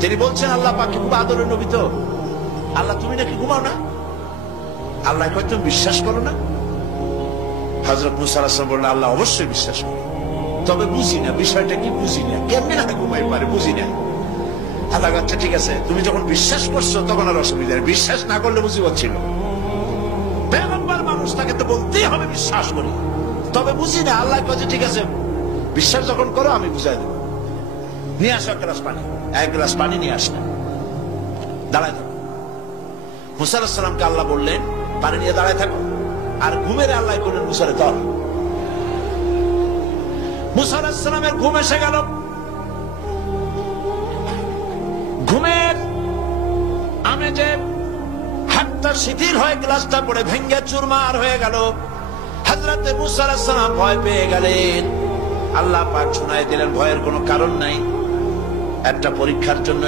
তিনি বলছেন আল্লাহ পাককে খুব আদরের নবী তো, আল্লাহ তুমি নাকি ঘুমাও না? আল্লাহ কয় তুমি বিশ্বাস করো না? হযরত মুসা আলাইহিস সালাম বললেন আল্লাহ অবশ্যই বিশ্বাস করি, তবে বুঝি না বিষয়টা কি, বুঝি না কেমনে না ঘুমাই পারে, বুঝি না। আল্লাহ আচ্ছা ঠিক আছে, তুমি যখন বিশ্বাস করছো তখন আর অসুবিধা নেই, বিশ্বাস না করলে মুসিবত ছিল। পয়গম্বর মানুষ, তাকে তো বলতেই হবে বিশ্বাস করি, তবে বুঝি না। আল্লাহ কয় ঠিক আছে, বিশ্বাস যখন করো আমি বুঝাই দেবো। নিয়ে আসো এক গ্লাস পানি, এক গ্লাস পানি নিয়ে আসলেন, দাঁড়ায় থাকো। মুসা আলাইহিস সালামকে আল্লাহ বললেন পানি নিয়ে দাঁড়ায় থাকো, আর ঘুমের আল্লাহ করলেন মুসারে ধর। মুসা আলাইহিস সালামের ঘুম এসে গেল, ঘুমের আমেজে হাতটা শিথিল হয়ে গ্লাসটা পড়ে ভেঙ্গে চুরমার হয়ে গেল। হযরতে মুসা আলাইহিস সালাম ভয় পেয়ে গেলেন। আল্লাহ পাক শোনায় দিলেন ভয়ের কোনো কারণ নাই, একটা পরীক্ষার জন্য